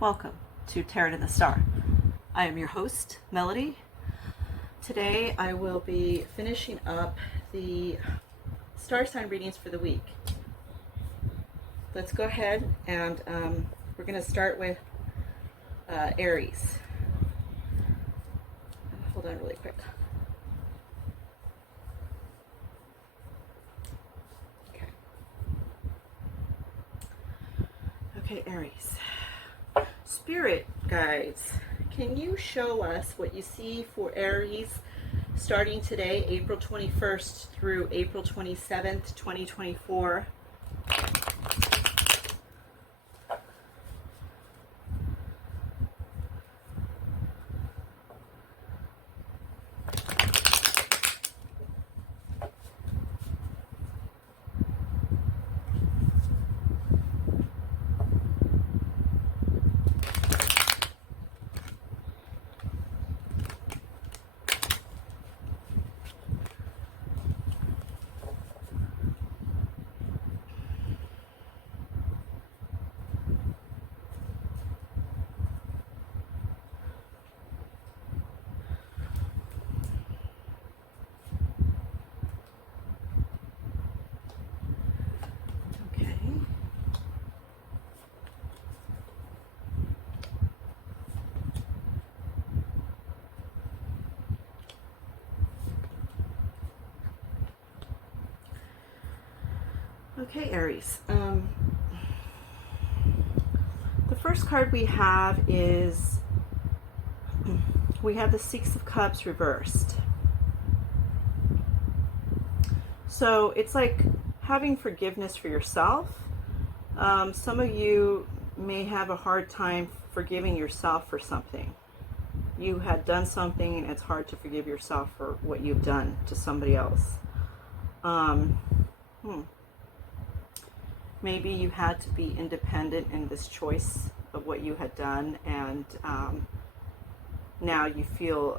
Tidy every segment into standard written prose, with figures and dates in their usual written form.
Welcome to Tarot in the Star. I am your host, Melody. Today I will be finishing up the star sign readings for the week. Let's go ahead and we're going to start with Aries. Hold on really quick. Okay, Aries. Spirit guides, can you show us what you see for Aries starting today, April 21st through April 27th, 2024? Okay, Aries. The first card we have is, we have the Six of Cups reversed. So it's like having forgiveness for yourself. Some of you may have a hard time forgiving yourself for something. You had done something and it's hard to forgive yourself for what you've done to somebody else. Maybe you had to be independent in this choice of what you had done, and now you feel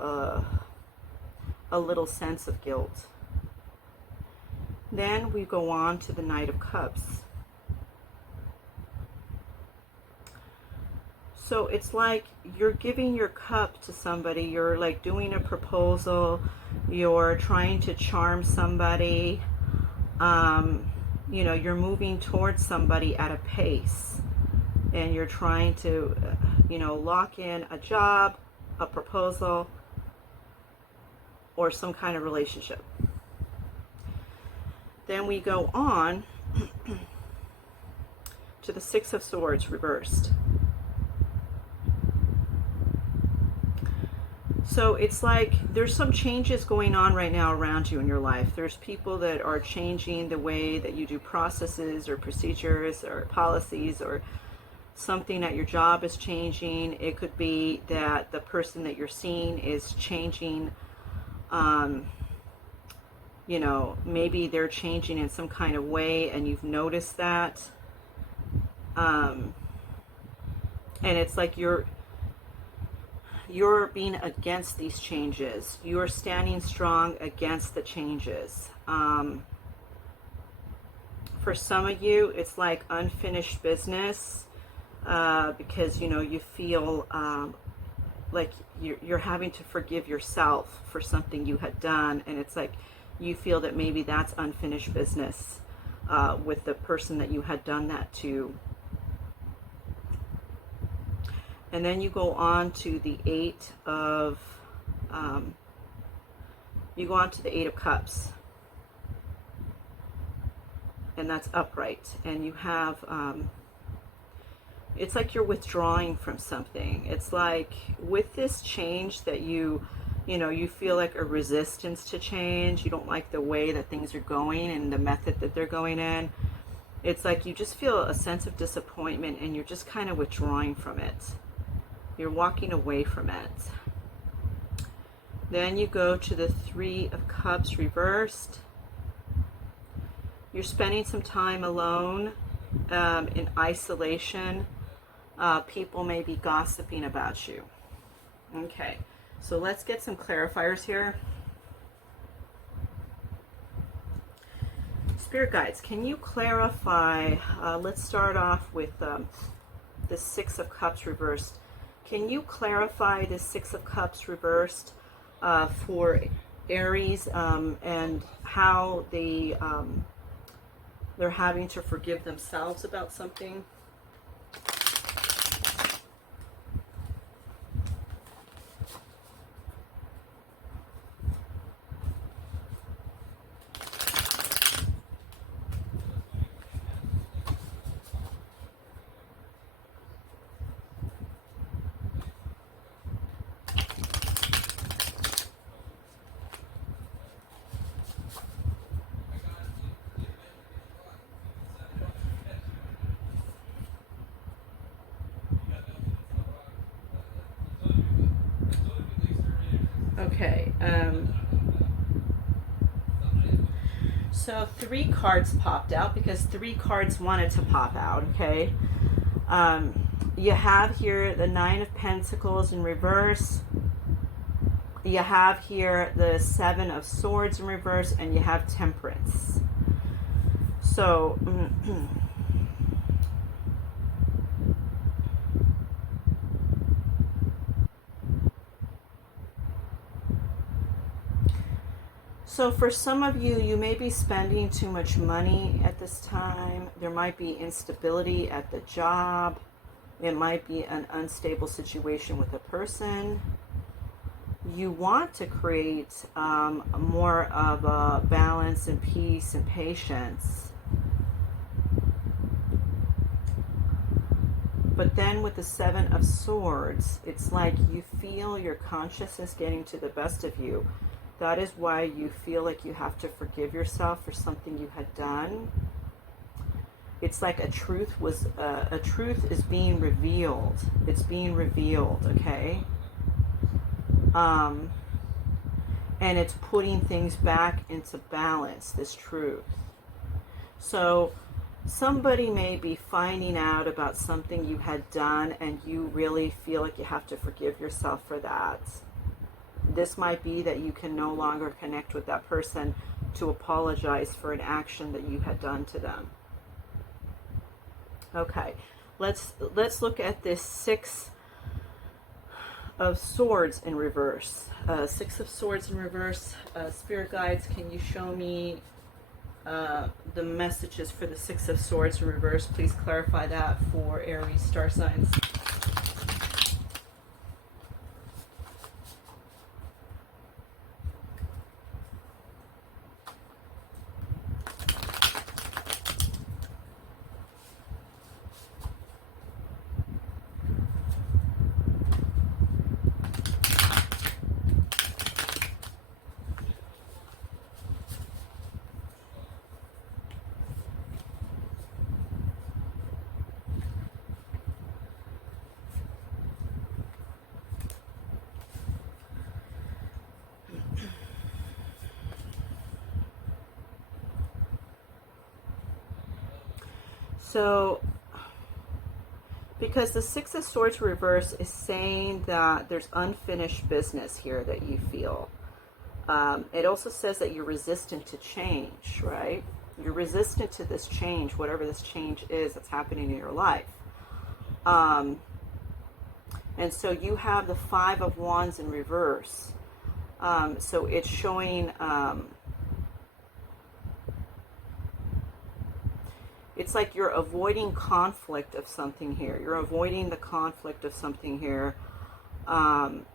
a little sense of guilt. Then we go on to the Knight of Cups. So it's like you're giving your cup to somebody, you're like doing a proposal, you're trying to charm somebody, you know, you're moving towards somebody at a pace, and you're trying to, you know, lock in a job, a proposal, or some kind of relationship. Then we go on to the Six of Swords reversed. So it's like there's some changes going on right now around you in your life. There's people that are changing the way that you do processes or procedures or policies, or something at your job is changing. It could be that the person that you're seeing is changing. You know, maybe they're changing in some kind of way and you've noticed that. And it's like you're being against these changes. You're standing strong against the changes. For some of you, it's like unfinished business, because, you know, you feel like you're having to forgive yourself for something you had done, and it's like you feel that maybe that's unfinished business with the person that you had done that to. And then you go on to the Eight of Cups, and that's upright. And you have, it's like you're withdrawing from something. It's like with this change that you know, you feel like a resistance to change. You don't like the way that things are going and the method that they're going in. It's like you just feel a sense of disappointment and you're just kind of withdrawing from it. You're walking away from it. Then you go to the Three of Cups reversed. You're spending some time alone, in isolation. People may be gossiping about you. Okay, so let's get some clarifiers here. Spirit guides, can you clarify, let's start off with the Six of Cups reversed. Can you clarify the Six of Cups reversed for Aries, and how they're having to forgive themselves about something? Okay, so 3 cards popped out because 3 cards wanted to pop out, okay? You have here the Nine of Pentacles in reverse. You have here the Seven of Swords in reverse, and you have Temperance. So, so for some of you, you may be spending too much money at this time. There might be instability at the job. It might be an unstable situation with a person. You want to create more of a balance and peace and patience. But then with the Seven of Swords, it's like you feel your consciousness getting to the best of you. That is why you feel like you have to forgive yourself for something you had done. It's like a truth is being revealed. It's being revealed, okay? And it's putting things back into balance, this truth. So somebody may be finding out about something you had done, and you really feel like you have to forgive yourself for that. This might be that you can no longer connect with that person to apologize for an action that you had done to them. Okay, let's look at this Six of Swords in reverse. Six of Swords in reverse. Spirit guides, can you show me the messages for the Six of Swords in reverse? Please clarify that for Aries star signs. So, because the Six of Swords reverse is saying that there's unfinished business here that you feel. It also says that you're resistant to change, right? You're resistant to this change, whatever this change is that's happening in your life. And so you have the Five of Wands in reverse. So it's showing... it's like you're avoiding conflict of something here. You're avoiding the conflict of something here. But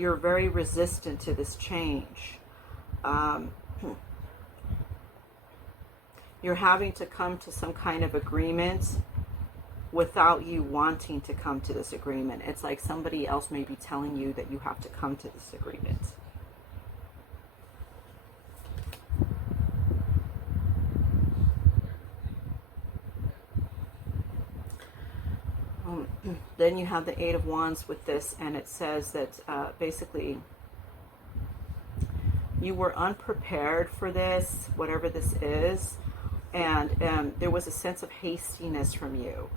you're very resistant to this change. You're having to come to some kind of agreement without you wanting to come to this agreement. It's like somebody else may be telling you that you have to come to this agreement. Then you have the Eight of Wands with this, and it says that basically you were unprepared for this, whatever this is, and there was a sense of hastiness from you.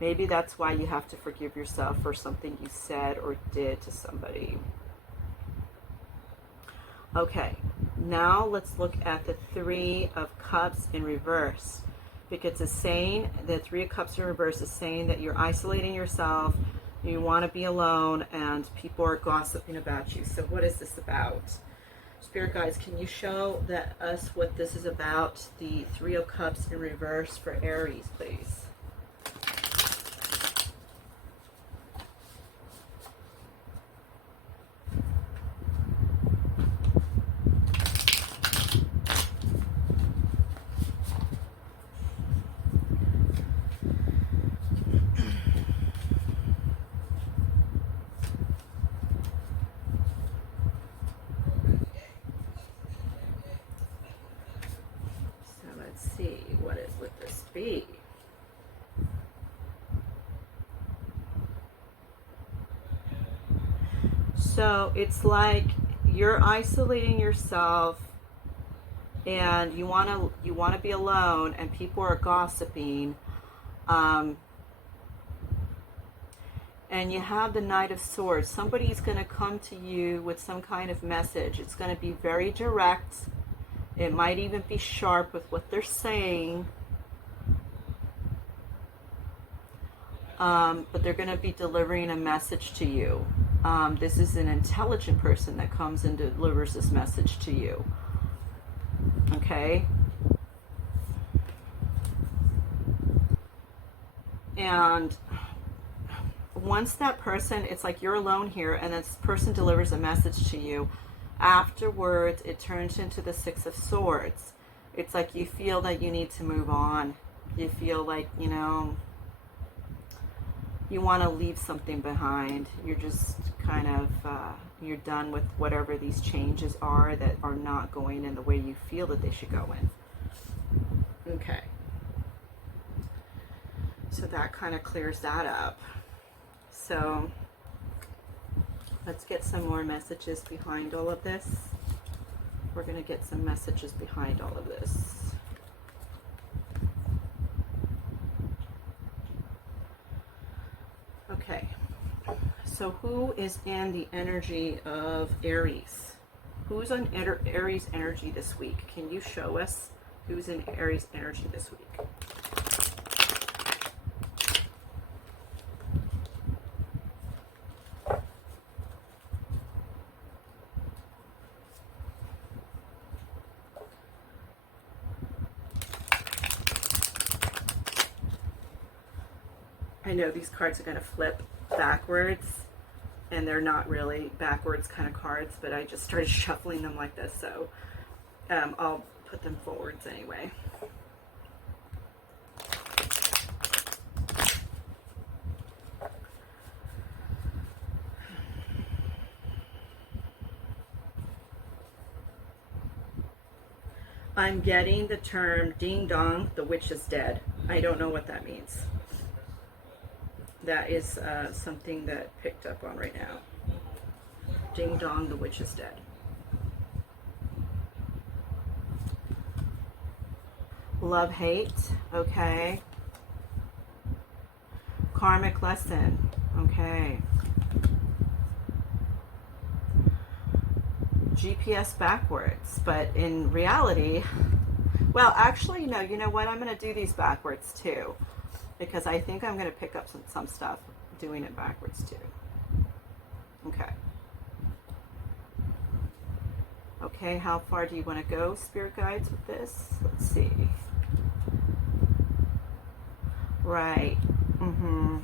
Maybe that's why you have to forgive yourself for something you said or did to somebody. Okay, now let's look at the Three of Cups in reverse. because it's saying, the Three of Cups in reverse is saying that you're isolating yourself, you want to be alone, and people are gossiping about you. So what is this about? Spirit guides, can you show us what this is about? The Three of Cups in reverse for Aries, please. See, what would this be? So it's like you're isolating yourself, and you want to be alone, and people are gossiping, and you have the Knight of Swords. Somebody's going to come to you with some kind of message. It's going to be very direct. It might even be sharp with what they're saying. But they're going to be delivering a message to you. This is an intelligent person that comes and delivers this message to you. Okay? And once that person, it's like you're alone here, and this person delivers a message to you. Afterwards, it turns into the Six of Swords. It's like you feel that you need to move on. You feel like, you know, you want to leave something behind. You're just kind of, you're done with whatever these changes are that are not going in the way you feel that they should go in. Okay. So that kind of clears that up. So let's get some more messages behind all of this. We're going to get some messages behind all of this. Okay. So who is in the energy of Aries? Who's on Aries energy this week? Can you show us who's in Aries energy this week? I know these cards are going to flip backwards, and they're not really backwards kind of cards, but I just started shuffling them like this, so I'll put them forwards anyway. I'm getting the term ding dong, the witch is dead. I don't know what that means. That is something that picked up on right now. Ding dong, the witch is dead. Love, hate, okay. Karmic lesson, okay. GPS backwards, but in reality, well, actually, no, you know what? I'm going to do these backwards too, because I think I'm going to pick up some stuff doing it backwards too. Okay. Okay, how far do you want to go, spirit guides, with this? Let's see. Right. Mm-hmm.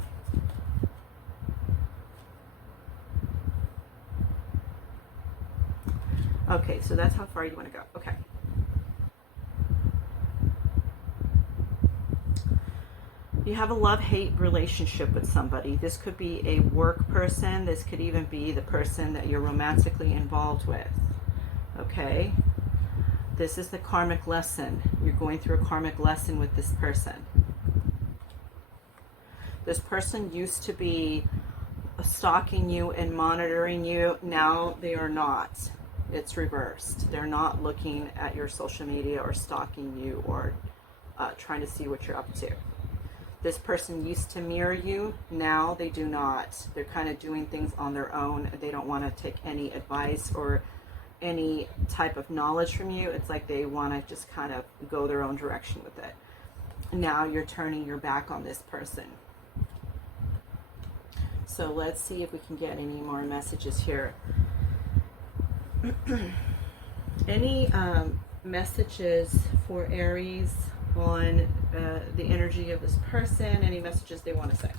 Okay, so that's how far you want to go. Okay. You have a love-hate relationship with somebody. This could be a work person. This could even be the person that you're romantically involved with. Okay? This is the karmic lesson. You're going through a karmic lesson with this person. This person used to be stalking you and monitoring you. Now they are not. It's reversed. They're not looking at your social media or stalking you or trying to see what you're up to. This person used to mirror you. Now they do not. They're kind of doing things on their own. They don't want to take any advice or any type of knowledge from you. It's like they want to just kind of go their own direction with it. now you're turning your back on this person. So let's see if we can get any more messages here. Any messages for Aries on the energy of this person? Any messages they want to say?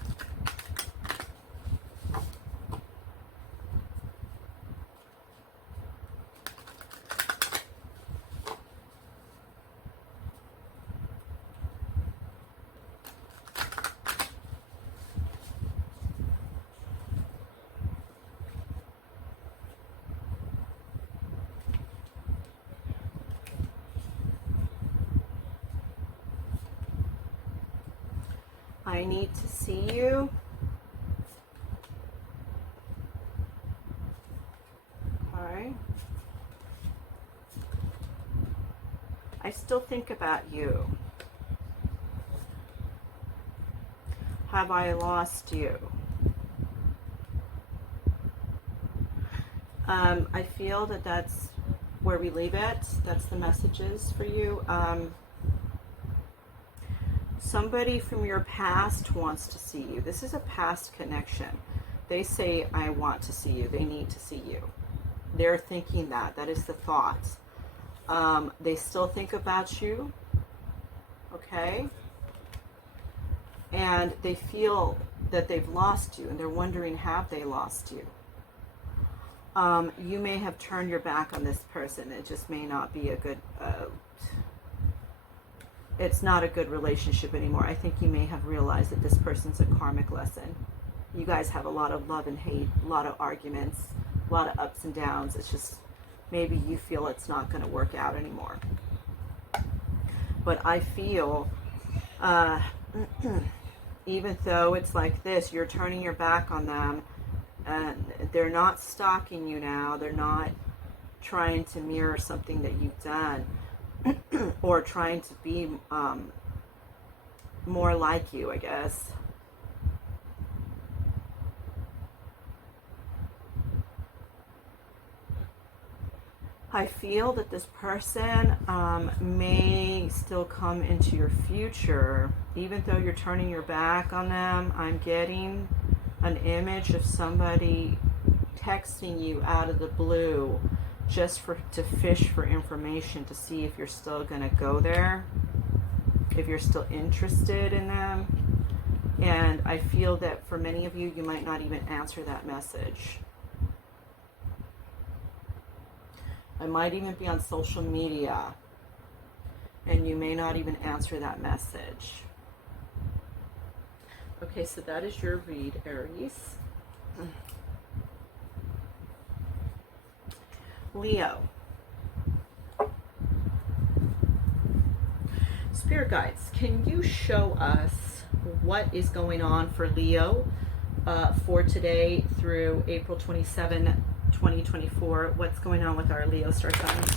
I need to see you. Okay. I still think about you. Have I lost you? I feel that that's where we leave it. That's the messages for you. Somebody from your past wants to see you. This is a past connection. They say, I want to see you. They need to see you. They're thinking that. That is the thoughts. They still think about you. Okay? And they feel that they've lost you. And they're wondering, have they lost you? You may have turned your back on this person. It just may not be a good... it's not a good relationship anymore. I think you may have realized that this person's a karmic lesson. You guys have a lot of love and hate, a lot of arguments, a lot of ups and downs. It's just maybe you feel it's not going to work out anymore. But I feel, even though it's like this, you're turning your back on them, and they're not stalking you now. They're not trying to mirror something that you've done. Or trying to be more like you, I guess. I feel that this person may still come into your future, even though you're turning your back on them. I'm getting an image of somebody texting you out of the blue, just to fish for information, to see if you're still going to go there, if you're still interested in them. And I feel that for many of you, you might not even answer that message. I might even be on social media, and you may not even answer that message. Okay, so that is your read, Aries. Leo. Spirit guides, can you show us what is going on for Leo for today through April 27, 2024? What's going on with our Leo star signs?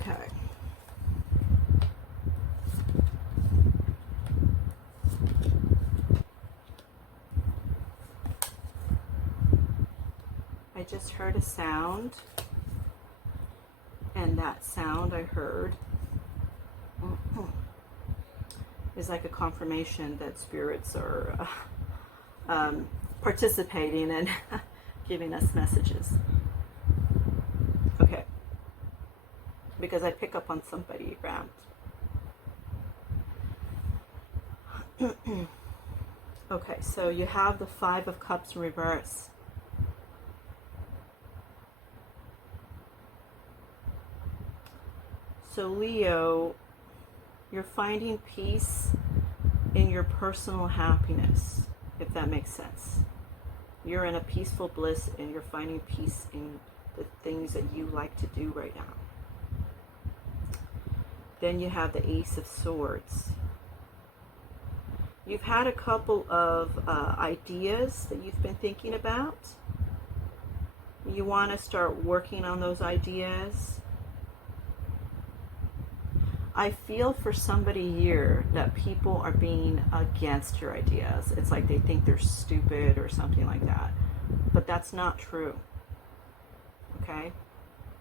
Okay. I just heard a sound, and that sound I heard is like a confirmation that spirits are participating and giving us messages. Okay. Because I pick up on somebody around. Okay, so you have the Five of Cups in reverse. So Leo, you're finding peace in your personal happiness, if that makes sense. You're in a peaceful bliss and you're finding peace in the things that you like to do right now. Then you have the Ace of Swords. You've had a couple of ideas that you've been thinking about. You want to start working on those ideas. I feel for somebody here that people are being against your ideas. It's like they think they're stupid or something like that. But that's not true. Okay?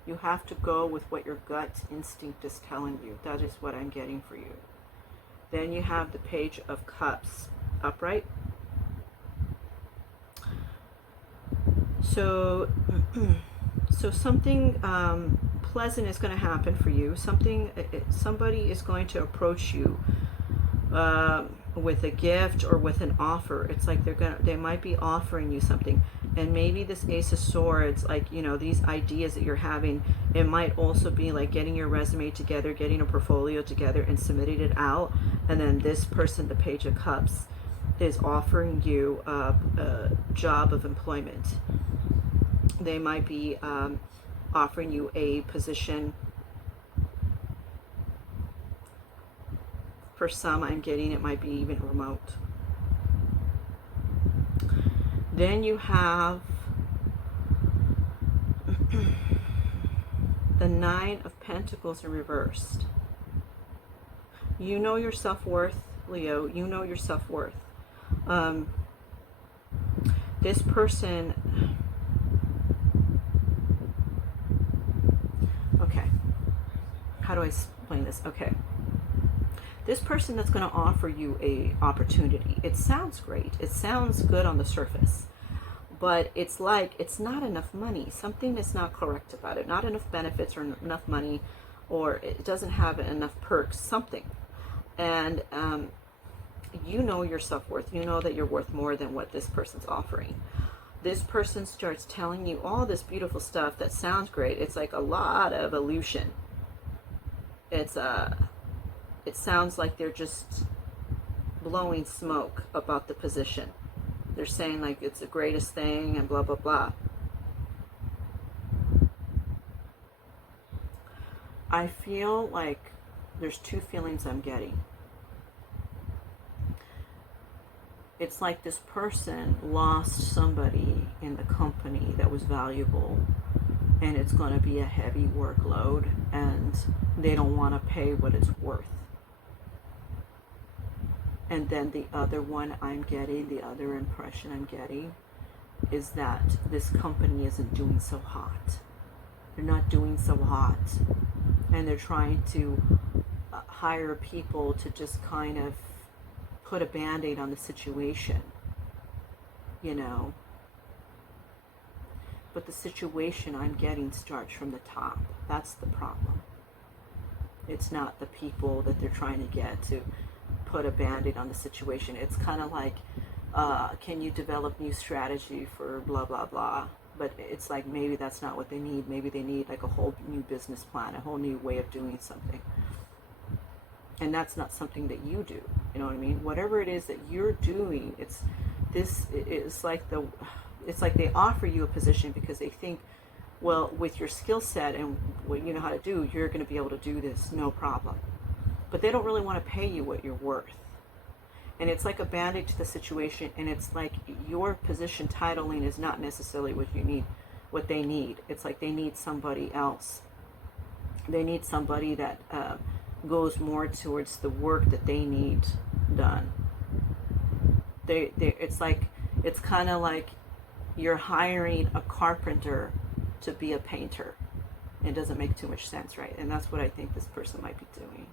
You have to go with what your gut instinct is telling you. That is what I'm getting for you. Then you have the Page of Cups upright. So something pleasant is going to happen for you. Somebody is going to approach you with a gift or with an offer. It's like they might be offering you something. And maybe this Ace of Swords, like, you know, these ideas that you're having, it might also be like getting your resume together, getting a portfolio together and submitting it out. And then this person, the Page of Cups, is offering you a job of employment. They might be offering you a position. For some, I'm getting it might be even remote. Then you have the Nine of Pentacles in reversed. You know your self-worth, Leo. You know your self-worth. This person... Okay. How do I explain this? Okay. This person that's going to offer you a opportunity, it sounds great. It sounds good on the surface. But it's like, it's not enough money. Something is not correct about it. Not enough benefits or enough money, or it doesn't have enough perks, something. And you know your self-worth. You know that you're worth more than what this person's offering. This person starts telling you all this beautiful stuff that sounds great. It's like a lot of illusion. It sounds like they're just blowing smoke about the position. They're saying like it's the greatest thing and blah, blah, blah. I feel like there's two feelings I'm getting. It's like this person lost somebody in the company that was valuable, and it's going to be a heavy workload, and they don't want to pay what it's worth. And then the other one I'm getting, the other impression I'm getting, is that this company isn't doing so hot. They're not doing so hot. And they're trying to hire people to just kind of put a Band-Aid on the situation, you know. But the situation I'm getting starts from the top. That's the problem. It's not the people that they're trying to get to put a Band-Aid on the situation. It's kind of like, can you develop new strategy for blah, blah, blah. But it's like maybe that's not what they need. Maybe they need like a whole new business plan, a whole new way of doing something. And that's not something that you do. You know what I mean? Whatever it is that you're doing, it's like they offer you a position because they think, well, with your skill set and what you know how to do, you're going to be able to do this, no problem. But they don't really want to pay you what you're worth. And it's like a Band-Aid to the situation, and it's like your position titling is not necessarily what you need, what they need. It's like they need somebody else. They need somebody that goes more towards the work that they need done. It's kind of like you're hiring a carpenter to be a painter. It doesn't make too much sense, right? And that's what I think this person might be doing.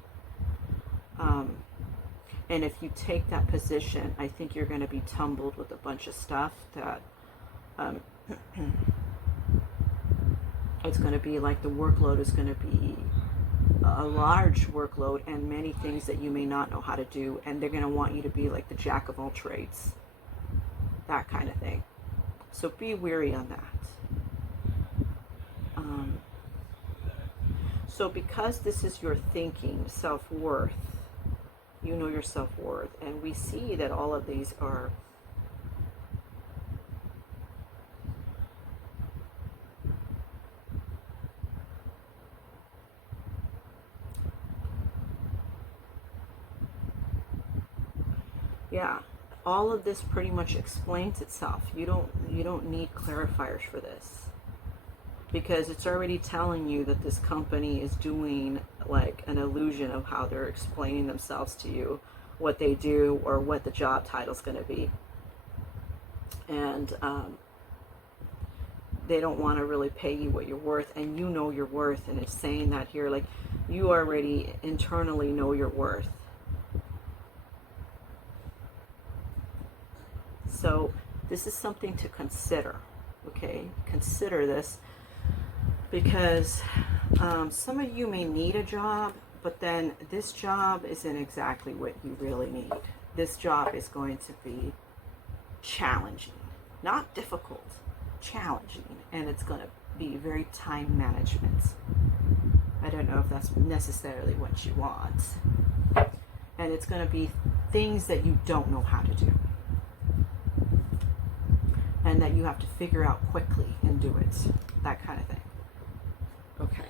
And if you take that position, I think you're going to be tumbled with a bunch of stuff that it's going to be like the workload is going to be a large workload and many things that you may not know how to do. And they're going to want you to be like the jack of all trades. That kind of thing. So be wary on that. So because this is your thinking, self-worth, You know your self-worth. And we see that all of these are yeah, all of this pretty much explains itself. You don't need clarifiers for this, because it's already telling you that this company is doing like an illusion of how they're explaining themselves to you, what they do, or what the job title is going to be. And they don't want to really pay you what you're worth, and you know your worth. And it's saying that here, like, you already internally know your worth. So this is something to consider, okay? Consider this, because some of you may need a job, but then this job isn't exactly what you really need. This job is going to be challenging, not difficult, challenging, and it's going to be very time management. I don't know if that's necessarily what you want. And it's going to be things that you don't know how to do, and that you have to figure out quickly and do it, that kind of thing. Okay.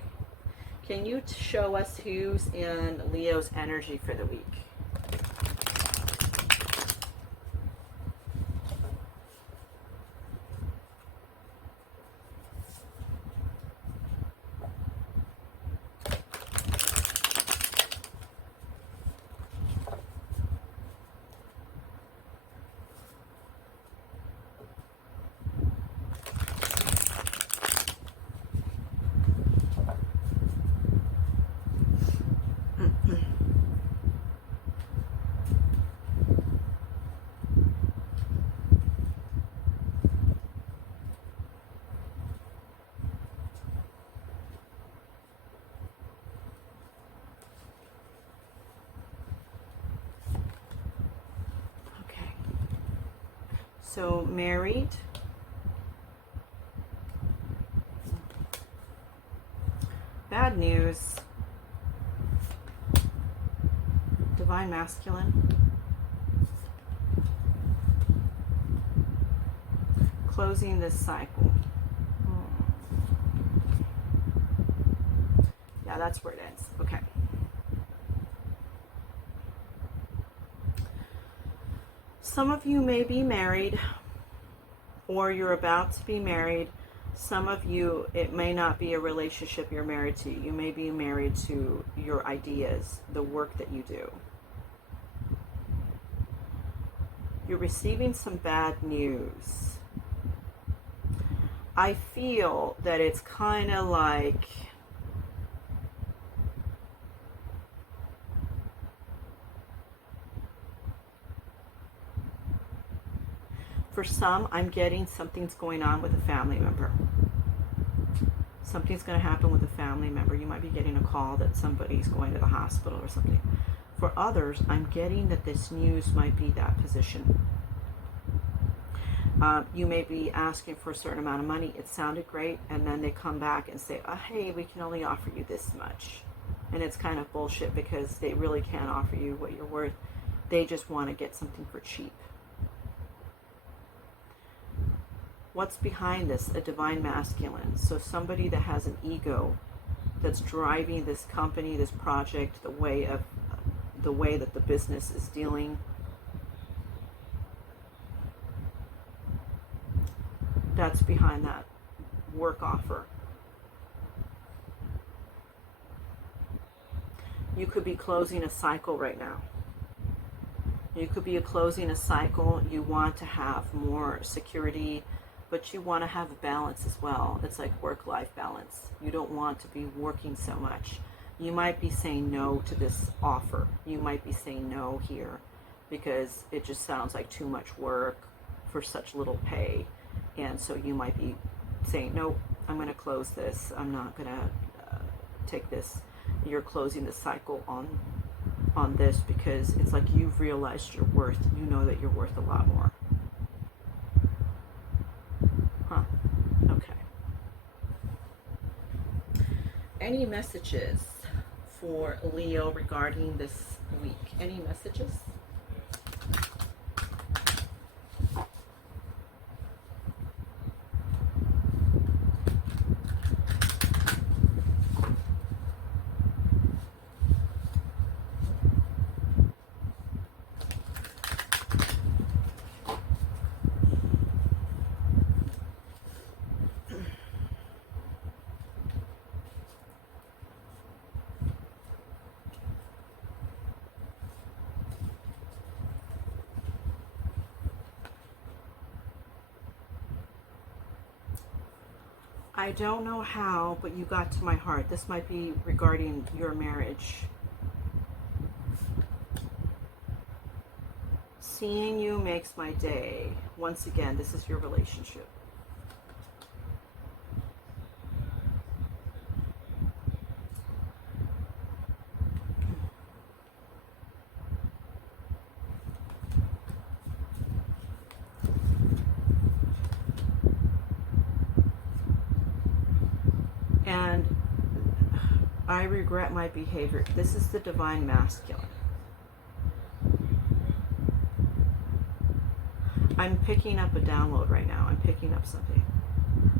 Can you show us who's in Leo's energy for the week? So married, bad news, divine masculine, closing this cycle. Yeah, that's where it ends. Okay. Some of you may be married, or you're about to be married. Some of you, it may not be a relationship you're married to. You may be married to your ideas, the work that you do. You're receiving some bad news. I feel that it's kind of like for some, I'm getting something's going on with a family member. Something's going to happen with a family member. You might be getting a call that somebody's going to the hospital or something. For others, I'm getting that this news might be that position. You may be asking for a certain amount of money. It sounded great, and then they come back and say, oh, hey, we can only offer you this much. And it's kind of bullshit, because they really can't offer you what you're worth. They just want to get something for cheap. What's behind this? A divine masculine. So somebody that has an ego, that's driving this company, this project, the way that the business is dealing. That's behind that work offer. You could be closing a cycle right now. You could be closing a cycle. You want to have more security, but you want to have a balance as well. It's like work-life balance. You don't want to be working so much. You might be saying no to this offer. You might be saying no here because it just sounds like too much work for such little pay. And so you might be saying, no, I'm going to close this. I'm not going to take this. You're closing the cycle on this because it's like you've realized your worth. You know that you're worth a lot more. Huh. Okay. Any messages for Leo regarding this week? Any messages? I don't know how, but you got to my heart. This might be regarding your marriage. Seeing you makes my day. Once again, this is your relationship. And I regret my behavior. This is the divine masculine. I'm picking up a download right now. I'm picking up something.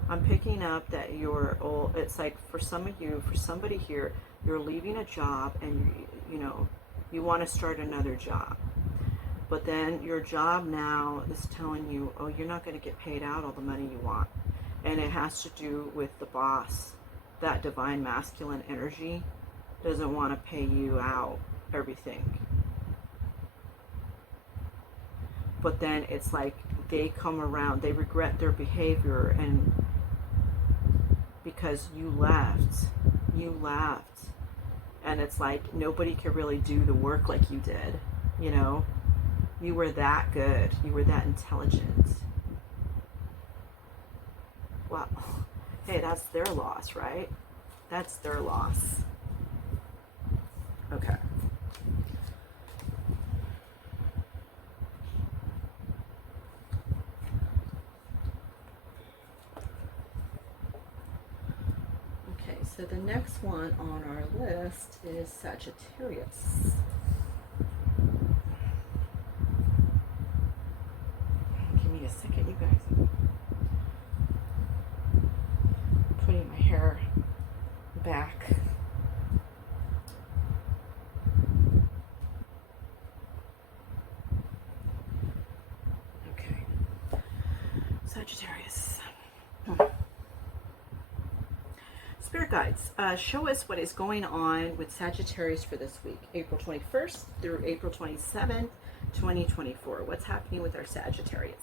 I'm picking up that you're old. It's like for some of you, for somebody here, you're leaving a job and you want to start another job. But then your job now is telling you, oh, you're not going to get paid out all the money you want. And it has to do with the boss. That divine masculine energy doesn't want to pay you out everything. But then it's like they come around, they regret their behavior, and because you left, and it's like nobody can really do the work like you did. You were that good, you were that intelligent. Well, hey, that's their loss, right? That's their loss. Okay. Okay, so the next one on our list is Sagittarius. Give me a second, you guys. Putting my hair back. Okay. Sagittarius. Spirit guides, show us what is going on with Sagittarius for this week, April 21st through April 27th, 2024. What's happening with our Sagittarius?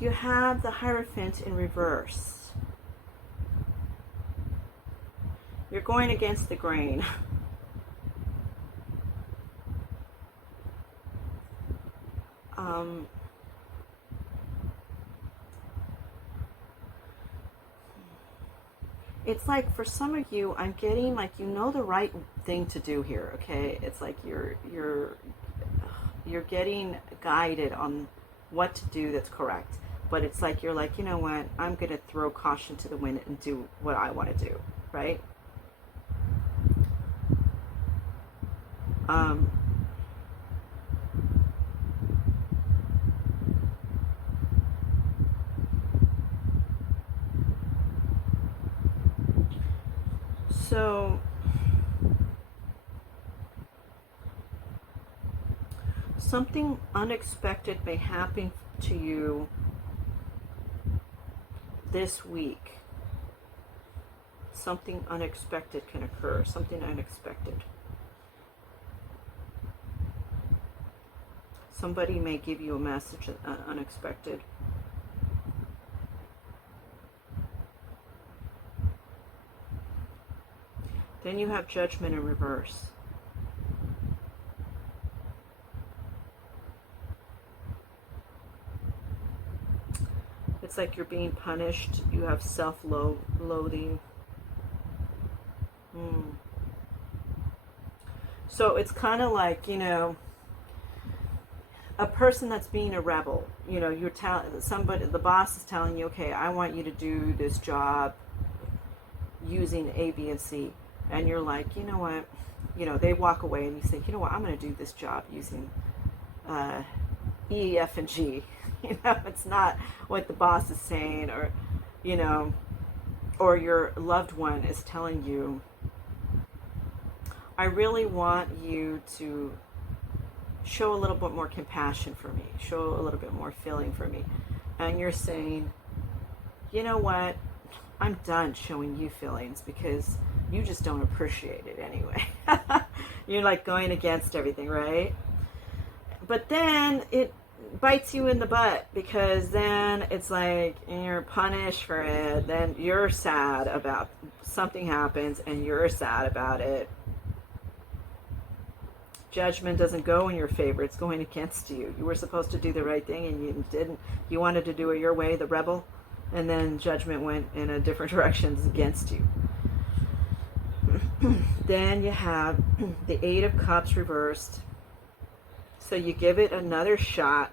You have the Hierophant in reverse. You're going against the grain. It's like for some of you, I'm getting like the right thing to do here. Okay, it's like you're getting guided on what to do that's correct. But it's like you're like, you know what? I'm gonna throw caution to the wind and do what I want to do, right? something unexpected may happen to you this week. Something unexpected can occur. Something unexpected. Somebody may give you a message unexpected. Then you have Judgment in reverse. It's like you're being punished. You have self-loathing. So it's kind of like, you know, a person that's being a rebel. You know, you're somebody, the boss is telling you, okay, I want you to do this job using A, B, and C. And you're like, you know what? You know, they walk away and you think, you know what? I'm going to do this job using E, F, and G. You know, it's not what the boss is saying, or, you know, or your loved one is telling you, I really want you to show a little bit more compassion for me, show a little bit more feeling for me. And you're saying, you know what? I'm done showing you feelings because you just don't appreciate it anyway. You're like going against everything, right? But then it bites you in the butt, because then it's like you're punished for it. Then you're sad about something happens and you're sad about it. Judgment doesn't go in your favor. It's going against you. You were supposed to do the right thing and you didn't. You wanted to do it your way, the rebel. And then judgment went in a different direction against you. Then you have the Eight of Cups reversed. So you give it another shot.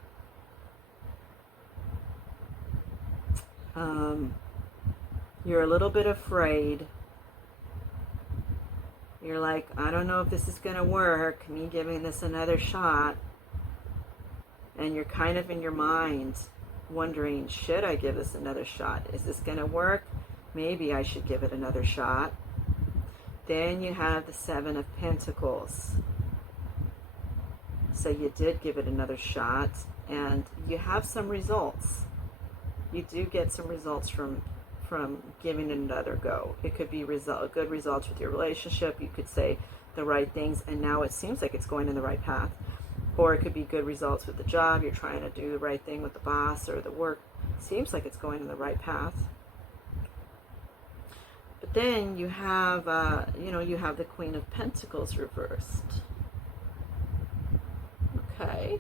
You're a little bit afraid. You're like, I don't know if this is going to work, me giving this another shot. And you're kind of in your mind wondering, should I give this another shot? Is this going to work? Maybe I should give it another shot. Then you have the Seven of Pentacles. So you did give it another shot, and you have some results. You do get some results from giving it another go. It could be good results with your relationship. You could say the right things, and now it seems like it's going in the right path. Or it could be good results with the job. You're trying to do the right thing with the boss or the work. Seems like it's going in the right path. But then you have, you have the Queen of Pentacles reversed. Okay.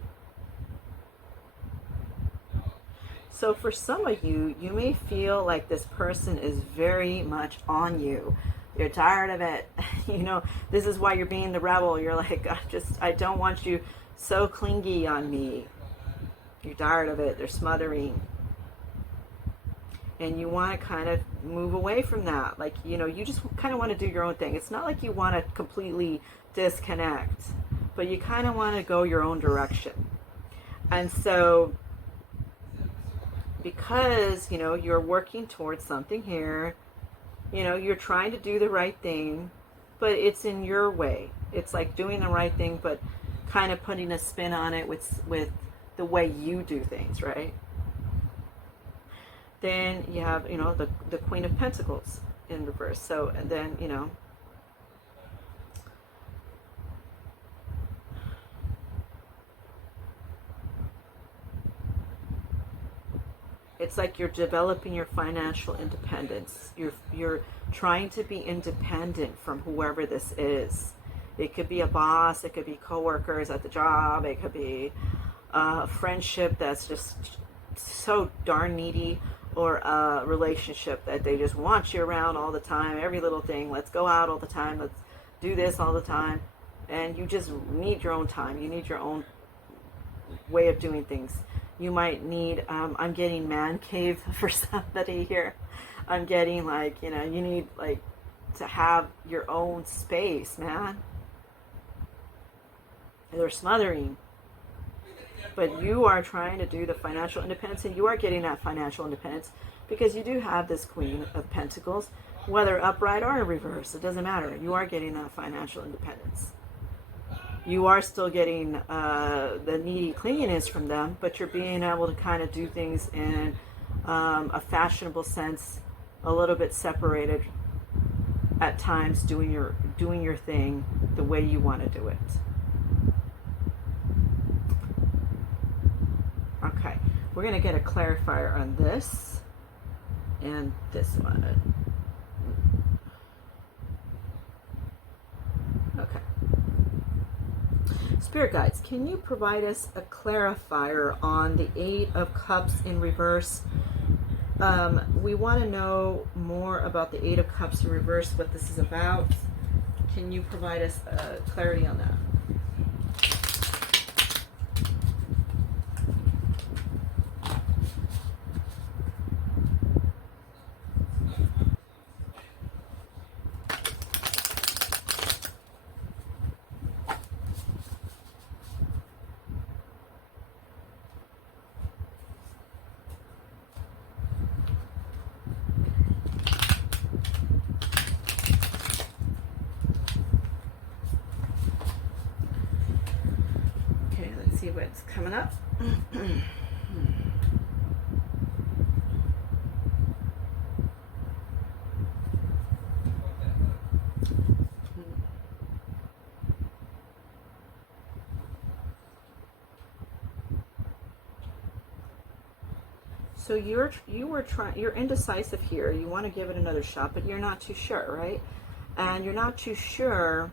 So for some of you, you may feel like this person is very much on you. You're tired of it. You know, this is why you're being the rebel. You're like, I don't want you so clingy on me. You're tired of it. They're smothering. And you want to kind of move away from that. Like, you know, you just kind of want to do your own thing. It's not like you want to completely disconnect, but you kind of want to go your own direction. And so, because, you know, you're working towards something here, you know, you're trying to do the right thing, but it's in your way. It's like doing the right thing, but kind of putting a spin on it with the way you do things, right? Then you have, you know, the Queen of Pentacles in reverse. So, and then, you know, it's like you're developing your financial independence. You're trying to be independent from whoever this is. It could be a boss, it could be coworkers at the job, it could be a friendship that's just so darn needy, or a relationship that they just want you around all the time, every little thing. Let's go out all the time, let's do this all the time. And you just need your own time. You need your own way of doing things. You might need, I'm getting man cave for somebody here. I'm getting like, you know, you need like to have your own space, man. They're smothering. But you are trying to do the financial independence, and you are getting that financial independence because you do have this Queen of Pentacles, whether upright or in reverse. It doesn't matter. You are getting that financial independence. you are still getting the needy clinginess from them, but you're being able to kind of do things in a fashionable sense, a little bit separated at times, doing your thing the way you want to do it. Okay, we're going to get a clarifier on this and this one. Okay. Spirit guides, can you provide us a clarifier on the Eight of Cups in reverse? We want to know more about the Eight of Cups in reverse, what this is about. Can you provide us clarity on that? Okay, let's see what's coming up. So you're indecisive here. You want to give it another shot, but you're not too sure, right? And you're not too sure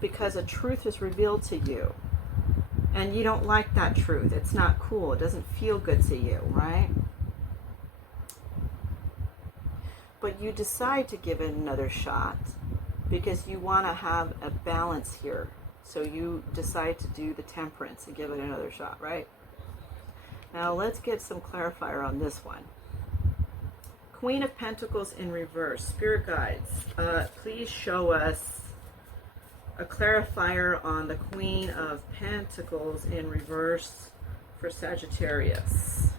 because a truth is revealed to you. And you don't like that truth. It's not cool. It doesn't feel good to you, right? But you decide to give it another shot because you want to have a balance here. So you decide to do the temperance and give it another shot, right? Now let's get some clarifier on this one. Queen of Pentacles in reverse. Spirit guides, please show us a clarifier on the Queen of Pentacles in reverse for Sagittarius.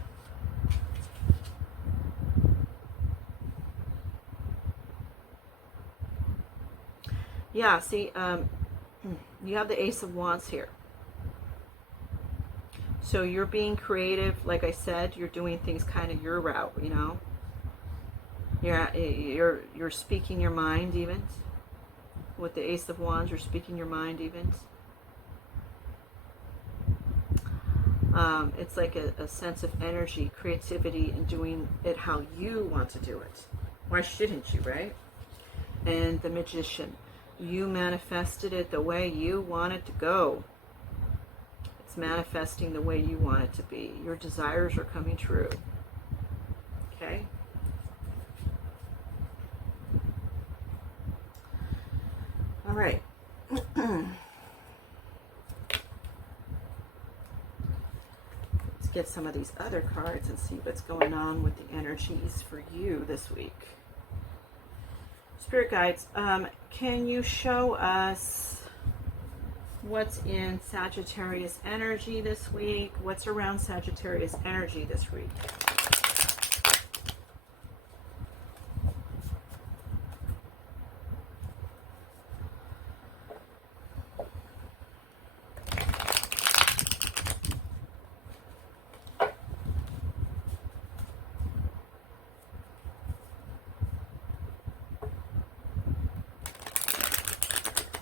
Yeah, see, you have the Ace of Wands here. So you're being creative, like I said, you're doing things kind of your route, you know. You're speaking your mind even. With the Ace of Wands, you're speaking your mind even. It's like a sense of energy, creativity, and doing it how you want to do it. Why shouldn't you, right? And the Magician, you manifested it the way you want it to go. Manifesting the way you want it to be. Your desires are coming true. Okay? All right. Let's get some of these other cards and see what's going on with the energies for you this week. Spirit guides, can you show us what's in Sagittarius energy this week? What's around Sagittarius energy this week?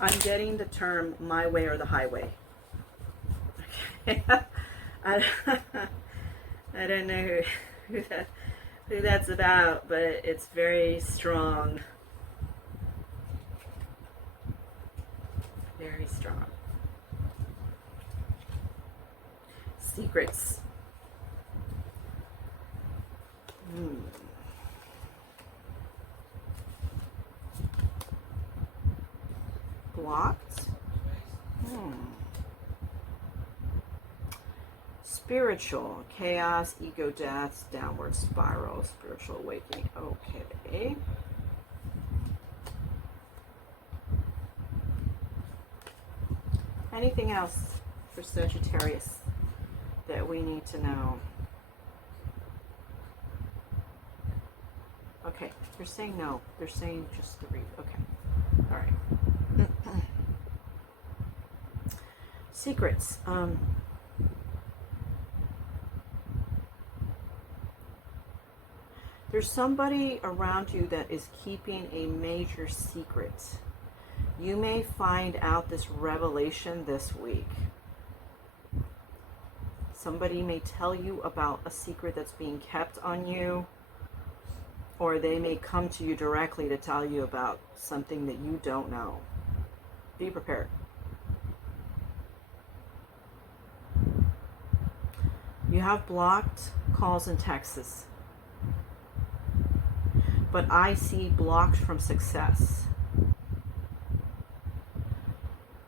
I'm getting the term my way or the highway. Okay. I don't know who that's about, but it's very strong. Very strong. Secrets. Blocked. Spiritual. Chaos, ego deaths, downward spiral, spiritual awakening. Okay. Anything else for Sagittarius that we need to know? Okay, they're saying no. They're saying just the read. Okay. All right. Secrets. There's somebody around you that is keeping a major secret. You may find out this revelation this week. Somebody may tell you about a secret that's being kept on you, or they may come to you directly to tell you about something that you don't know. Be prepared. You have blocked calls and texts, but I see blocked from success.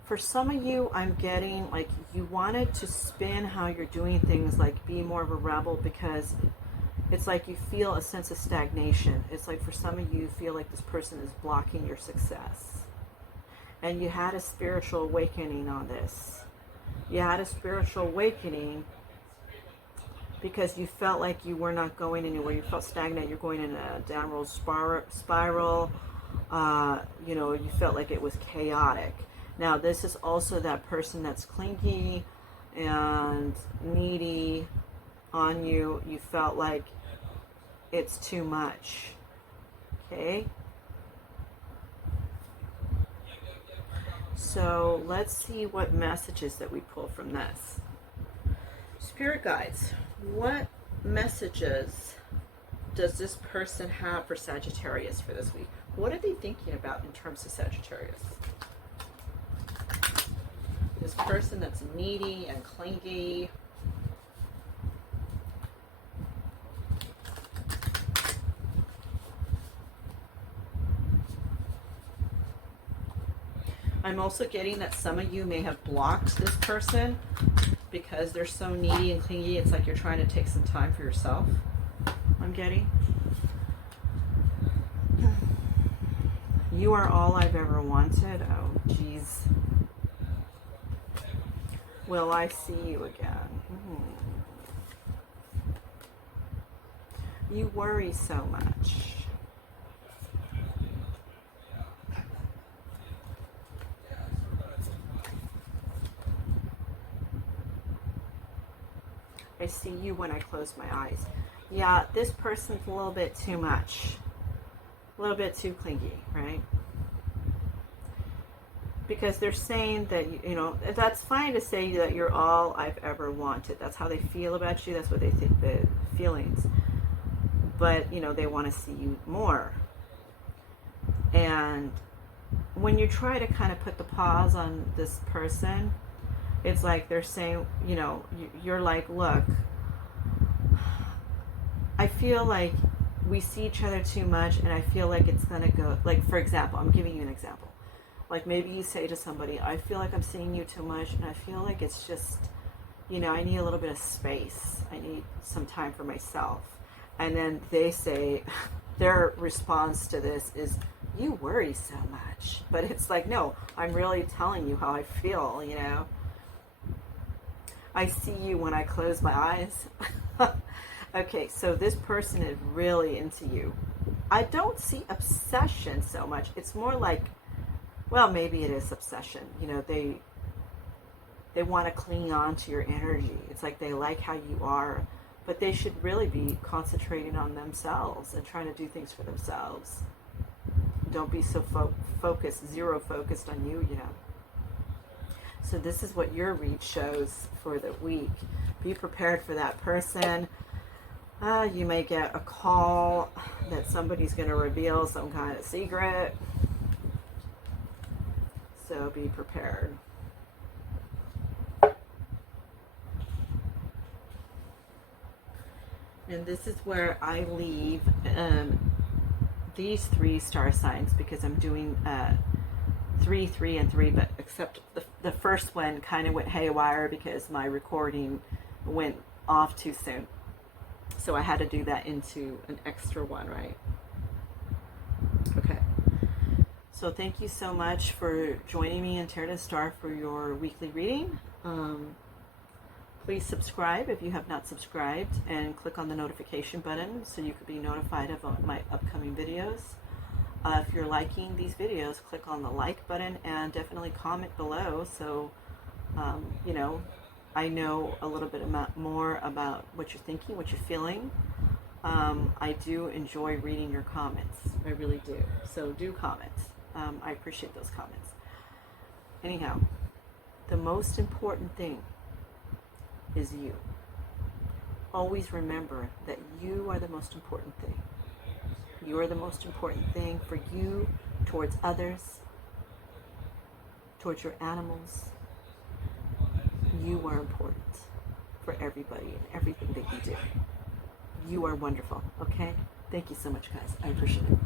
For some of you, I'm getting like you wanted to spin how you're doing things, like be more of a rebel, because it's like you feel a sense of stagnation. It's like for some of you feel like this person is blocking your success. And you had a spiritual awakening on this. You had a spiritual awakening because you felt like you were not going anywhere. You felt stagnant. You're going in a downward spiral. You know, you felt like it was chaotic. Now, this is also that person that's clingy and needy on you. You felt like it's too much. Okay? So let's see what messages that we pull from this. Spirit guides, what messages does this person have for Sagittarius for this week? What are they thinking about in terms of Sagittarius? This person that's needy and clingy. I'm also getting that some of you may have blocked this person because they're so needy and clingy. It's like you're trying to take some time for yourself. I'm getting. You are all I've ever wanted. Oh, geez. Will I see you again? You worry so much. I see you when I close my eyes. Yeah, this person's a little bit too much. A little bit too clingy, right? Because they're saying that, you know, that's fine to say that you're all I've ever wanted. That's how they feel about you. That's what they think, the feelings. But, you know, they want to see you more. And when you try to kind of put the pause on this person, it's like they're saying, you know, you're like, look, I feel like we see each other too much, and I feel like it's going to go, like, for example, I'm giving you an example. Like, maybe you say to somebody, I feel like I'm seeing you too much, and I feel like it's just, you know, I need a little bit of space. I need some time for myself. And then they say, their response to this is, you worry so much. But it's like, no, I'm really telling you how I feel, you know. I see you when I close my eyes. Okay, so this person is really into you. I don't see obsession so much. It's more like, well, maybe it is obsession. You know, they want to cling on to your energy. It's like they like how you are, but they should really be concentrating on themselves and trying to do things for themselves. Don't be so focused, zero focused on you, you know. So this is what your read shows for the week. Be prepared for that person. You may get a call that somebody's going to reveal some kind of secret. So be prepared. And this is where I leave these 3 star signs, because I'm doing 3, 3, and 3, but except the first one kind of went haywire because my recording went off too soon. So I had to do that into an extra one, right? Okay. So thank you so much for joining me in Tarot Star for your weekly reading. Please subscribe if you have not subscribed, and click on the notification button so you could be notified of my upcoming videos. If you're liking these videos, click on the like button and definitely comment below so You know, I know a little bit more about what you're thinking, what you're feeling. I do enjoy reading your comments. I really do. So do comment. I appreciate those comments. Anyhow, the most important thing is you. Always remember that you are the most important thing. You are the most important thing for you, towards others, towards your animals. You are important for everybody and everything that you do. You are wonderful, okay? Thank you so much, guys. I appreciate it.